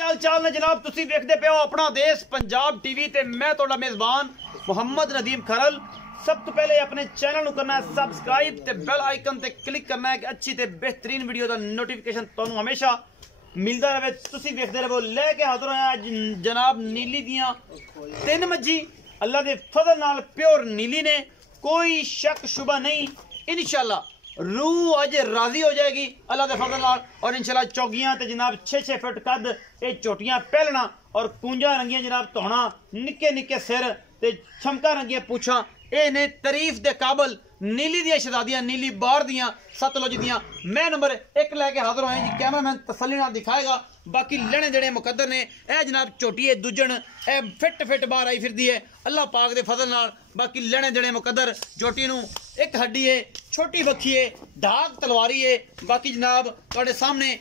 हाल चाल ने जनाब तुसी देखदे पे हो अपना देश पंजाब टीवी ते मैं तोड़ा मेजबान मुहम्मद नदीम खरल। सब तो पहले अपने चैनल नु करना है सबसक्राइब ते बेल आइकन ते क्लिक करना है कि अच्छी ते बेहतरीन वीडियो दा नोटिफिकेशन तुहानू हमेशा मिलदा रहे। तुसी देखदे रहो लेके हाजिर होया जनाब नीली दियां तीन मज्जी अल्लाह दे फजल नाल प्योर नीली ने, कोई शक शुबा नहीं। इंशाल्लाह रूह अज राजी हो जाएगी अल्लाह के फजल नाल और इंशाल्लाह चौगियां ते जनाब 6-6 फुट कद ये चोटियां पहलना और कूंजा रंगियां जनाब धौना निक्के निक्के सिर ते छमका रंगियां पूछा ये ने तारीफ दे काबल नीली दियां शहजादियां नीली बार दियां सतलुज दियां। मैं नंबर 1 लैके हाजिर होया जी, कैमरामैन तसल्ली नाल दिखाएगा। बाकी लेने देने मुकद्दर ने ए जनाब चोटी है दुजन ए फिट बाहर आई फिरदी है अल्लाह पाक दे फजल नाल। बाकी लेने देने मुकद्दर चोटी नू एक हड्डी है छोटी बखी है ढाक तलवारी है। बाकी जनाब तुहाडे सामने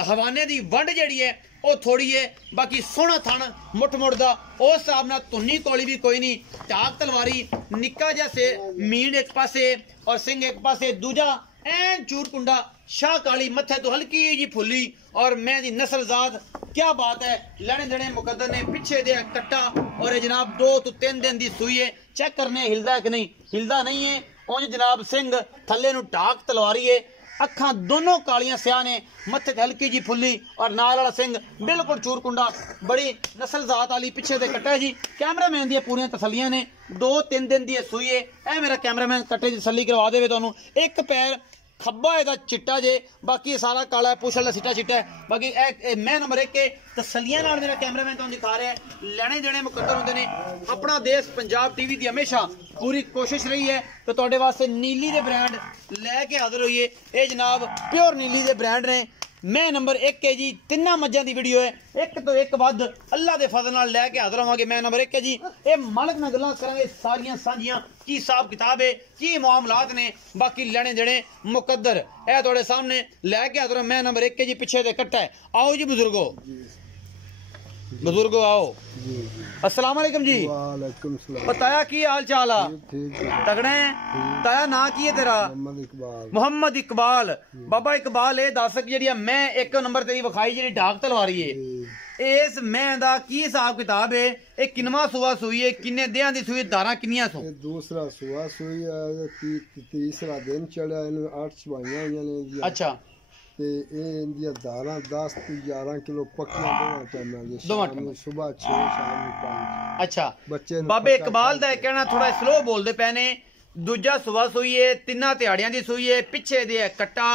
हवाने दी वंड जिहड़ी है वो थोड़ी है। बाकी सोहना थन मुठ मुड़दा उस हिसाब नाल धुन्नी कोली भी कोई नहीं, ढाक तलवारी निक्का जैसे मीण एक पासे और सिंह एक पासे दूजा ऐन चूर कुंडा शाह काली मथे तो हल्की जी फुली और मैं दी नस्ल जात क्या बात है। लेने देने मुकद्दर ने पीछे दे कट्टा और जनाब 2 तो 3 दिन दी सूई है। चेक करने हिलदा है कि नहीं, हिलदा नहीं है। उंज जनाब सिंह थल्ले नु ढाक तलवारी है, अखा दोनों कालियां स्याह ने, मथे हल्की जी फुली और नाल वाला सिंह बिल्कुल चूर कुंडा बड़ी नस्ल जात वाली पीछे दे कट्टा जी। कैमरामैन दी पूरी तसलियां ने 2-3 दिन दी सूई है। ए मेरा कैमरामैन कट्टे दी तसल्ली करवा देवे तुहानू। एक पैर खब्बा एदा चिट्टा जे, बाकी सारा काला है, पुछ वाला सिट्टा चिट्टा है। बाकी मैं नंबर 1 के तसलियां नाल मेरा कैमरामैन तुहानू दिखा रहा है। लेने देने मुकद्दर होंदे ने। अपना देश पंजाब टीवी दी हमेशा पूरी कोशिश रही है तो तुहाडे वास्ते नीली दे ब्रांड लैके हाजिर होइए। ये जनाब प्योर नीली दे ब्रांड ने। मैं नंबर 1 के जी तिना मज्जां दी वीडियो है, एक तो एक वध अल्लाह दे फजल नाल लैके हाजिर होवांगे। मैं नंबर 1 के जी ये मालक नाल गल्लां करांगे सारियां सांझियां की हिसाब किताब है की मामलात ने। बाकी लेने देने मुकद्दर ए तुहाडे सामने लैके हाजिर। मैं नंबर 1 के जी पीछे दे कट्टा है। आओ जी बुजुर्गो, बुजुर्गो आओ। अस्सलाम वालेकुम जी। वालेकुम सलाम। बताया की हाल चाल आ? तगड़े ताया ना की है तेरा? मोहम्मद इकबाल। बाबा इकबाल ये दस जी मैं 1 नंबर तेरी विखाई जी ढाक तलवारी है इस मैं दा की हिसाब किताब है? ये किनवा सुआ सुई है, किन्ने दिहां दी सुई, दारा किन्नियां सो? दूसरा सुआ सुई है, तीसरा दिन चढ़ा, 8 सुवाइयां ने। अच्छा ते इंदिया दारा 10 तो 11 किलो पक्कियां दोवां टाइम सुबह 6 शाम 5। अच्छा बच्चे बाबे इकबाल दा कहना थोड़ा स्लो बोलदे पे ने। दूजा सुबह सुई है, 3 दिहाड़ियां दी सुई है, पिछे दे कट्टा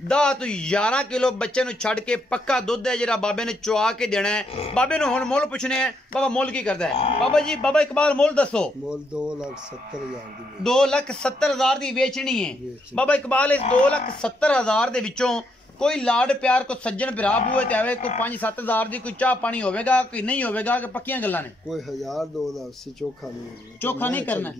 10 तो 11 किलो बच्चे नु छड़ के पक्का दुध है जेड़ा बाबे ने चुआ के देना है। बाबे नु हुण मुल पुछने है बाबा मुल की करदा है? बाबा जी बाबा इकबाल मुल दसो। मुल 2,70,000 दी। 2,70,000 दी बेचनी है। बाबा इकबाल इस 2,70,000 दे विचों कोई लाड प्यार को सज्जन भरा बूए ते आवे कोई 5-7 हजार दी कोई चाह पानी होवेगा कि नहीं होवेगा कि पक्कियां गल्लां ने? कोई 1,000-2,000 से चोखा नहीं, चोखा नहीं करना।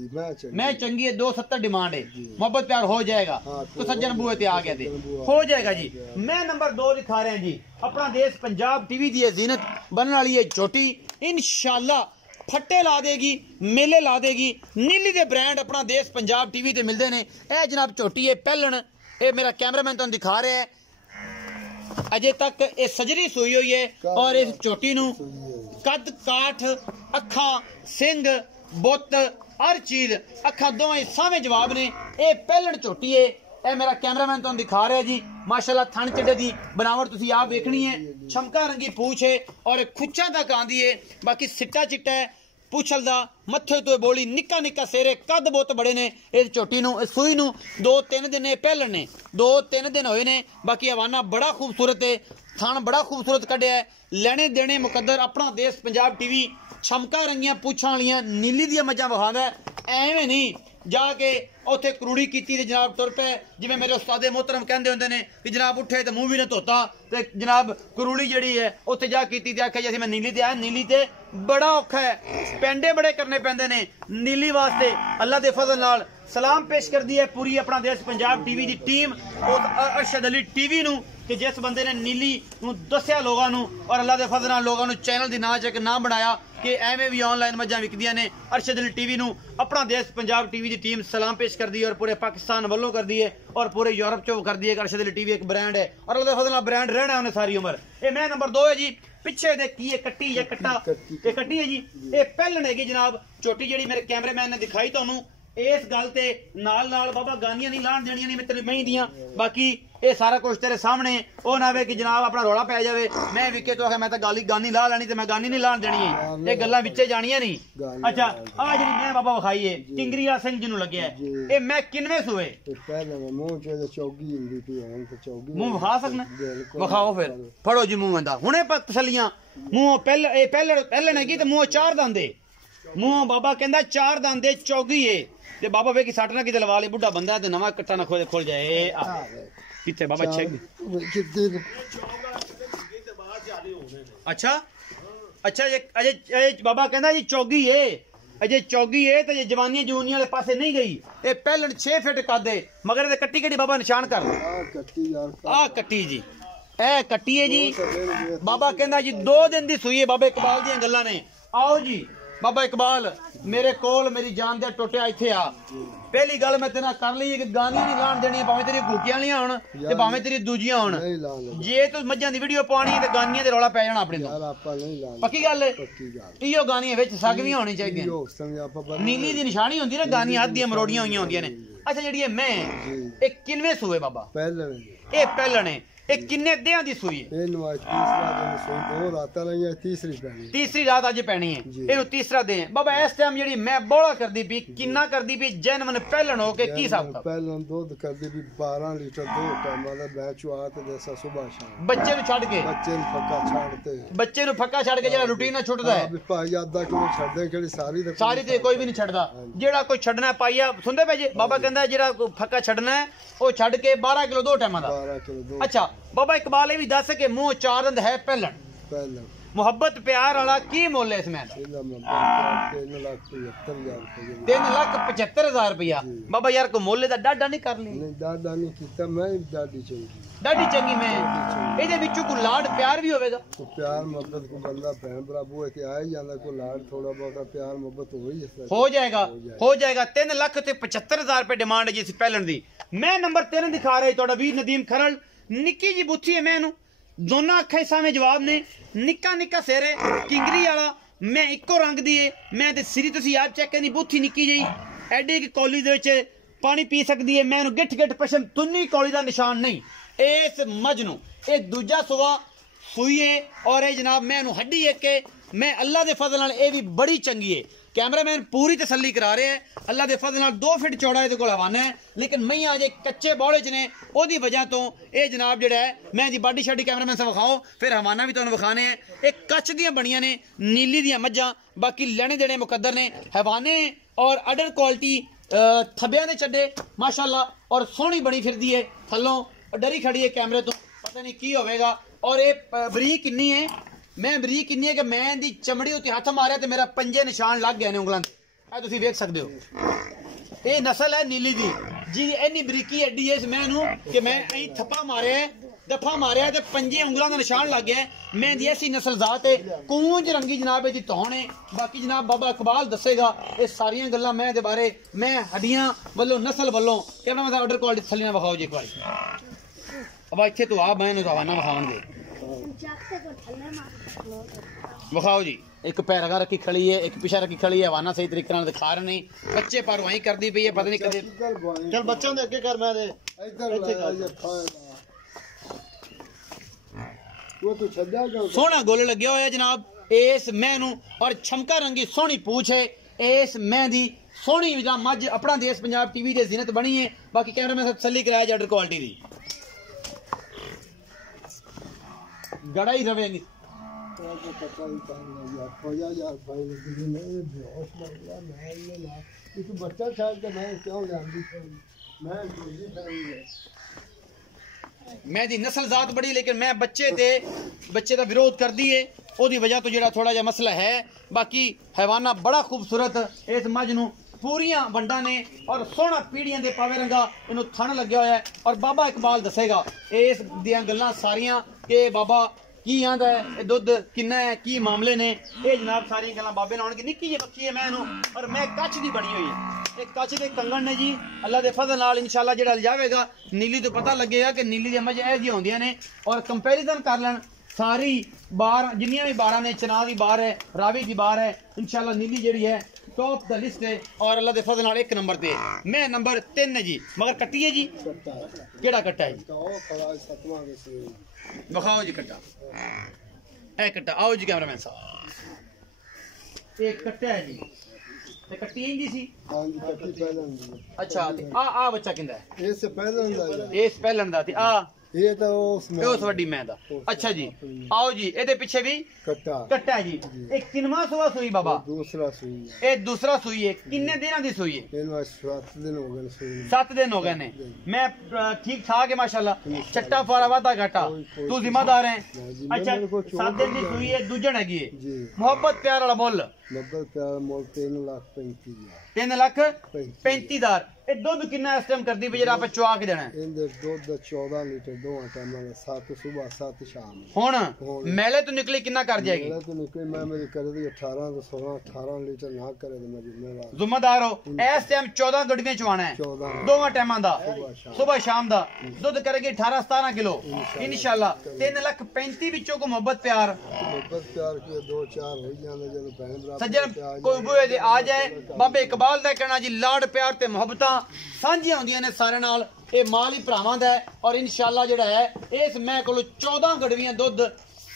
मैं चंगी है 270 डिमांड है, मोहब्बत प्यार हो जाएगा तो सज्जन बूए ते आ गया थे हो जाएगा जी। मैं नंबर 2 दिखा रहे हैं जी अपना देश पंजाब टीवी दी जीनत बनने वाली है चोटी। इंशाल्लाह फट्टे ला देगी, मेले ला देगी। नीली दे ब्रांड अपना देश पंजाब टीवी ते मिलते ने। ए जनाब चोटी है पहलन, ये मेरा कैमरामैन तुहानू दिखा रहा है। अजे तक ये सजरी सोई हुई है और इस चोटी नू कद काठ अखा सिंह बुत हर चीज अखा दोवें सावे जवाब ने। ये पहलन चोटी है। ए मेरा कैमरामैन तुहानू दिखा रहा है जी माशाल्लाह थन चिड्डे दी बनावट तुसी आप देखनी है। छमका रंगी पूछ है और खुच्चा तक आंदी है। बाकी सिट्टा चिट्टा है पूछल दा मथे तो बोली निक्का निक्का सेरे कद बहुत बड़े ने। इस चोटी नू सूई नू 2-3 दिन पहलन ने 2-3 दिन होए ने। बाकी हवाना बड़ा खूबसूरत है, थान बड़ा खूबसूरत कढ़िया है। लेने देने मुकद्दर अपना देश पंजाब टीवी छमका रंगियां पूछां वालियां नीली दियां मज्जां विखांदा एवें नहीं जाके उत्थे करूड़ी कीती ते जनाब तुर पे। जिवें मेरे उस्तादे मोहतरम कहंदे हुंदे ने कि जनाब उठे ते मुंह भी ना धोता ते जनाब करूड़ी जिहड़ी है उत्थे जा कीती ते आख्या जी मैं नीली ते आया। नीली ते बड़ा औखा है, पेंडे बड़े करने पैंदे ने नीली वास्ते। अल्लाह दे फजल नाल सलाम पेश कर दी है पूरी अपना देश पंजाब टीवी की टीम और अरशद अली टीवी नू कि जिस बंदे ने नीली नू दस्या लोगों नू और अल्लाह के फजल नाल लोगों नू चैनल दी नाच एक नाम बनाया कि एवें भी ऑनलाइन मज्जां विकदियां ने। अरशद अली टीवी नू अपना देश पंजाब टीवी की टीम सलाम पेश कर दी है और पूरे पाकिस्तान वालों कर दी है और पूरे यूरोप चो कर दी है। अरशद अली टीवी एक ब्रांड है और अल्लाह के फजल नाल ब्रांड रहना है उन्हें सारी उम्र। ये मैं नंबर 2 है जी। पिछे दे की कट्टी या कट्टा ये कट्टी है जी। ये पहलन है जनाब छोटी जी मेरे कैमरेमैन ने दिखाई तुहानू इस गल ते नाल नाल बाबा गानियां नहीं लाण देनियां नहीं मैं तेरी मही दियां बाकी ये सारा कुछ तेरे सामने ओ ना वे कि जनाब अपना रौला पै जावे मैं विके तो आखे मैं तो गानी ला लैनी ते मैं गानी नहीं लाण देनी है ये गल्लां विचे जानियां नहीं। अच्छा आ जेडी मैं बाबा विखाई है टिंगरिया सिंह जिन्नू लग्या है ये मैं किनवे सूए पहले मुंह च चौगी हुंदी थी हुन ते चौगी मुंह विखा सकना विखाओ फिर फड़ो जी मुंह दा हुणे पर तसलियां मुंह पहले ने की ते मुंह 4 दंदे मुंह बाबा कहंदा 4 दंदे चौगी है ते बाबा वे की सट ना कि दलवा ले बुढ़ा बंदा है ते नवा कट्टा ना खोल जाए किथे बाबा चेक अच्छा अच्छा ये अजय बाबा कहंदा जी चौगी है अजय चौगी है ते जवानी जूनी वाले पासे नहीं गई ये पहलन 6 फीट कादे मगर ते कट्टी केड़ी बाबा निशान कर आ कट्टी जी ए कट्टी है जी बाबा कहंदा जी 2 दिन दी सूई है बाबा इकबाल दी गल्लां ने। आओ जी बाबा इकबाल मेरे कोल मेरी जान दे टोटिया इत्थे आ पहली गल मैं तेना कर ली कि गानी नहीं लाण देनी भावें तेरी गुकियां नहीं होण ते भावें तेरी दूजियां होण जे तू मज्जां दी वीडियो पानी ते गानियां दे रौला पै जाना अपने यार आपा नहीं लाण पक्की गल है इयो गानियां विच सग भी होनी चाहिदी नीली दी निशानी होंदी ना गानियां अद्धियां मरोड़ियां होईयां होंदियां ने। अच्छा जेडी मैं ए किनवे सूए बाबा पहले ए पहलण है ए किन्ने देहां दी सूई है एनु आज तीसरा दिन सूई 2 रातां लईयां तीसरी रात अज पैनी है एनु तीसरा दे बाबा इस टाइम जेडी मैं बोला करदी पी किन्ना करदी पी जैनवन पहलन हो के की हिसाब था पहलन दूध करदी पी 12 लीटर दूध टाइम दा बैच आ ते देसा सुबह शाम बच्चे नु छड़ के बच्चे नु फक्का छड़ के जेड़ा रूटीन ना छुटदा है भाई आधा किलो छड़ दे केड़ी सारी ते कोई भी नहीं छड़दा जेड़ा कोई छड़ना पाइया सुनदे पे जी बाबा कहंदा जेड़ा फक्का छड़ना है ओ छड़ के 12 किलो 2 टाइम दा 12 किलो। अच्छा बाबा इकबाल भी दस के मुंह 4 दंद है पहलन मुहब्बत प्यार वाला की मुल है इसमें 3,75,000 रुपया बाबा यार को मुल दा डाडा नहीं कर ली डाडा नहीं कीता मैं डाडी चंगी मैं ਇਹਦੇ ਵਿੱਚੋਂ ਕੋਈ ਲਾਡ प्यार भी होवेगा तो प्यार मोहब्बत को बंदा बहन बराबर है कि आ ही जांदा को लाड थोड़ा बहुत प्यार मोहब्बत हो जाएगा 3,75,000 रुपए डिमांड है जिस पहलन दी। मैं नंबर 3 दिखा रहा थोड़ा वीर नदीम खरल निक्की जी बुथी है मैनू दोनों अखा सामने जवाब ने निक्का निक्का सिर है किंगरी वाला मैं इको रंग दी है मैं ते सिरी तुसी आप चेक करनी बुथी निक्की जी एडी की कौली दे विच पानी पी सकती है मैं गिठ पशम तुन्नी कौली का निशान नहीं इस मजनू एक दूजा सुवा सूई है और ये जनाब मैं हड्डी एक के मैं अल्लाह के फजल नाल ये भी बड़ी चंगी है। कैमरामैन पूरी तसल्ली करा रहे हैं अल्लाह के फजल नाल 2 फीट चौड़ा ये हवाना है लेकिन मैं अजे कच्चे बौले च ने ओदी वजह तो ये जनाब जड़ा है मैं जी बाडी शाडी कैमरामैन से विखाओ फिर हवाना भी तुहानू विखाने हैं। एक कच्च दियां बनियां ने नीली दियां मज्जां बाकी लेने देने मुकद्दर ने हवाने और अडर क्वालिटी थब्बियां दे चड्डे माशाअल्लाह और सोहनी बनी फिरदी है थल्लों डरी खड़ी है कैमरे तो पता नहीं की होवेगा। और ये बरीक किन्नी है मैं बरीक किन्नी है कि मैं दी चमड़ी उत्ते हथ मारिया ते मेरा पंजे निशान लग गए ने उंगलां ते आ तुसीं वेख सकदे हो। ये नस्ल है नीली दी जी इन्नी बरीकी एडी है इस मैनू कि मैं अहीं थप्पा मारिया दफा मारिया ते पंजे उंगलां दा निशान लग गया मैं दी ऐसी नस्ल जात है कूंज रंगी जनाब दी तौण है बाकी जनाब बाबा इकबाल दसेगा ये सारियां गल्लां मैं दे बारे मैं हड्डियां वल्लों नस्ल वल्लों कहना मैं ऑर्डर क्वालिटी थल्लियां विखाओ जी एक बारी अब इत्थे तो आ मैं हवाना विखावन दे विखाओ जी एक पैर अगा रखी खड़ी है एक पिछा रखी खड़ी है हवाना सही तरीके नाल दिखा रहे नहीं बच्चे पर वहीं करदी पई है पता नहीं कदे चल बच्चों दे अगे कर मैं दे वो तो छड्डा क्यों सोहना गोले लग्या होया जनाब इस मैनू और छमका रंगी सोहनी पूछ है इस मैं दी सोहनी विजा मज अपना देश पंजाब टीवी दे जीनत बनी है बाकी कैमरा में तसल्ली कराया जडर क्वालिटी दी गड़ा ही रवेंगी मैं दी नस्ल जात बड़ी लेकिन मैं बच्चे का विरोध कर दी है ओदी वजह तो जेड़ा थोड़ा जा मसला है बाकी हैवाना बड़ा खूबसूरत इस मज नू पूरियां वंडा ने और सोहना पीढ़ियां दे पावे रंगा इन्हों थन लग्या होया है। और बाबा इकबाल दसेगा इस दियां गल्लां सारियां कि बाबा की आंदा है, दुध किन्ना है, की मामले ने, ये जनाब सारी गल्लां बाबे ने आउणगी। निक्की जी बच्ची है मैं और मैं कच्छ दी बनी हुई है, एक कच्छ दे कंगन ने जी। अल्लाह दे फजल नाल इंशाल्लाह जेड़ा जावेगा नीली तो पता लगेगा कि नीली दी समझ ए जी होंदियां ने। और कंपैरिजन कर लें सारी बार जिन्नियां भी बारां ने, चना दी बार है, रावी दी बार है, इंशाल्लाह नीली जेड़ी है टॉप द लिस्ट है। और अल्लाह दे फजल नाल एक नंबर ते मैं नंबर 3 है जी। मगर कट्टी है जी, केड़ा कट्टा है जी? बखाओ जी कट्टा, ए कट्टा आओ जी कैमरामैन साहब, एक कट्टा है जी ते कट्टी इंजी सी। हां जी कट्टी पहले हुंदी है। अच्छा ते आ बच्चा किंदा है? इस पहले हुंदा है, इस पहले हुंदा ते आ ये तो उस वड्डी मैं दा। अच्छा जी आओ जी, एदे पीछे भी कट्टा है जी। एक किनवा सुआ सुई बाबा? दूसरा सुई है। ए दूसरा सुई है। किन्ने दिनां दी सुई है? 7 दिन हो गए सुई। 7 दिन हो गए ने। मैं ठीक ठाक है माशाल्लाह, चट्टा फारा वादा घाटा तू जिम्मेदार है। अच्छा 7 दिन दी सुई है, दूजन हैगी है जी। मोहब्बत प्यार वाला मुल? मोहब्बत प्यार मुल 3,35,000। ए दुध किन्ना इस टाइम करदी बजरा पे चुआ के देना है? इंदे दुध 14 लीटर दोवां टाइमां दा, 7 सुबह 7 शाम। हुन मेले तो निकली किन्ना कर जाएगी? मेले तो निकली मैं मेरी कर दी 18 तो 16 18 लीटर ना करे तो मैं जिम्मेदार हो। इस टाइम 14 दुड़ियां चुआना है दोवां टाइमां दा, सुबह शाम दा। दुध करेगी 18 17 किलो इंशाल्लाह। 3,35,000 विचों को मोहब्बत प्यार के 2-4 हो जांदे जदों भैन भरा सज्जन कोई बुए दे आ जाए। बाबे इकबाल दा कहना जी लाड प्यार ते मोहब्बतां सांझियां होंदियां ने सारे नाल, ये माल ही भरावां दा है। और इंशाल्लाह जेड़ा है इस मैं कोल 14 गड़वियां दुध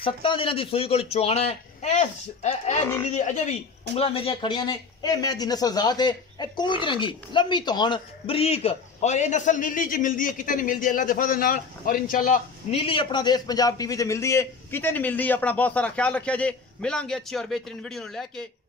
7 दिनां दी सूई कोल चुआना है। ए नीली दी अजे भी उंगलां मेरियां खड़ियां ने। ए मैं दी नस्ल जात है, ए कूंज रंगी लंबी तौण बरीक, और ये नस्ल नीली च मिलदी है, किते नहीं मिलदी अल्लाह दे फजल नाल। और इंशाल्लाह नीली अपना देश पंजाब टीवी ते मिलदी है, किते नहीं मिलदी। अपना बहुत सारा ख्याल रखिया जे। मिलांगे अच्छी और बेहतरीन वीडियो लैके।